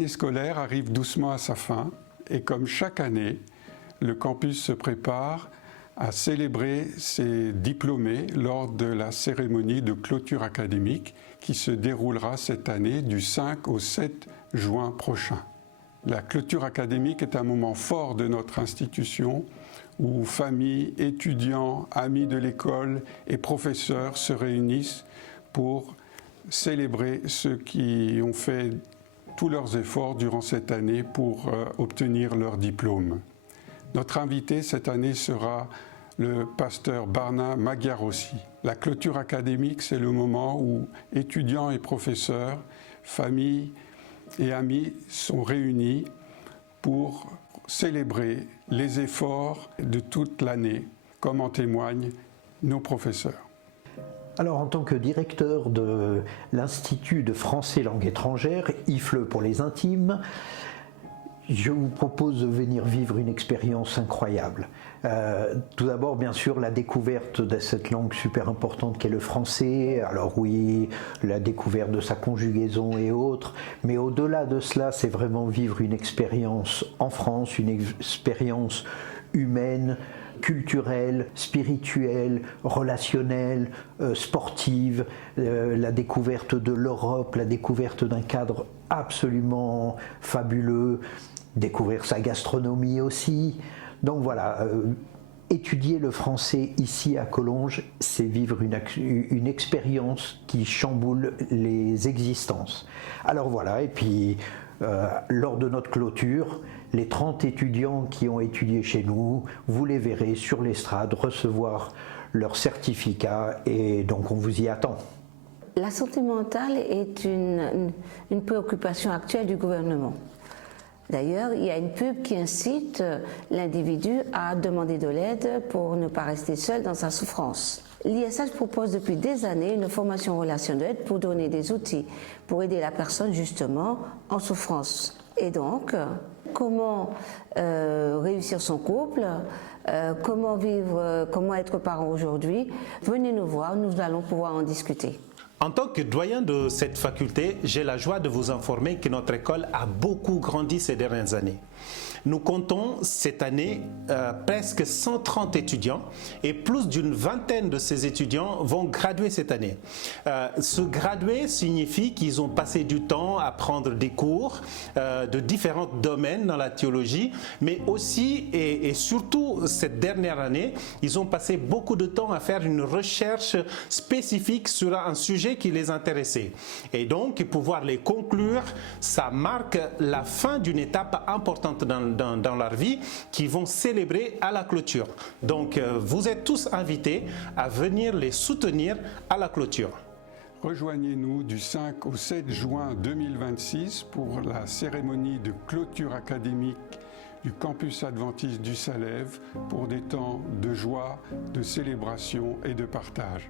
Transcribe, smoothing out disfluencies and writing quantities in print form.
L'année scolaire arrive doucement à sa fin et comme chaque année, le campus se prépare à célébrer ses diplômés lors de la cérémonie de clôture académique qui se déroulera cette année du 5 au 7 juin prochain. La clôture académique est un moment fort de notre institution où familles, étudiants, amis de l'école et professeurs se réunissent pour célébrer ceux qui ont fait tous leurs efforts durant cette année pour obtenir leur diplôme. Notre invité cette année sera le pasteur Barna Magyarossi. La clôture académique, c'est le moment où étudiants et professeurs, familles et amis sont réunis pour célébrer les efforts de toute l'année, comme en témoignent nos professeurs. Alors, en tant que directeur de l'Institut de français langue étrangère, IFLE pour les intimes, je vous propose de venir vivre une expérience incroyable. Tout d'abord, bien sûr, la découverte de cette langue super importante qu'est le français. Alors oui, la découverte de sa conjugaison et autres. Mais au-delà de cela, c'est vraiment vivre une expérience en France, une expérience humaine, culturelle, spirituelle, relationnelle, sportive, la découverte de l'Europe, la découverte d'un cadre absolument fabuleux, découvrir sa gastronomie aussi. Donc voilà, étudier le français ici à Collonges, c'est vivre une expérience qui chamboule les existences. Alors voilà, et puis lors de notre clôture, les 30 étudiants qui ont étudié chez nous, vous les verrez sur l'estrade recevoir leur certificat et donc on vous y attend. La santé mentale est une préoccupation actuelle du gouvernement. D'ailleurs, il y a une pub qui incite l'individu à demander de l'aide pour ne pas rester seul dans sa souffrance. L'ISH propose depuis des années une formation relationnelle pour donner des outils pour aider la personne justement en souffrance. Et donc, comment réussir son couple, comment vivre, comment être parent aujourd'hui, venez nous voir, nous allons pouvoir en discuter. En tant que doyen de cette faculté, j'ai la joie de vous informer que notre école a beaucoup grandi ces dernières années. Nous comptons cette année presque 130 étudiants et plus d'une vingtaine de ces étudiants vont graduer cette année. Se graduer signifie qu'ils ont passé du temps à prendre des cours de différents domaines dans la théologie, mais aussi et surtout cette dernière année, ils ont passé beaucoup de temps à faire une recherche spécifique sur un sujet qui les intéressait. Et donc, pouvoir les conclure, ça marque la fin d'une étape importante dans leur vie qu'ils vont célébrer à la clôture. Donc, vous êtes tous invités à venir les soutenir à la clôture. Rejoignez-nous du 5 au 7 juin 2026 pour la cérémonie de clôture académique du campus adventiste du Salève pour des temps de joie, de célébration et de partage.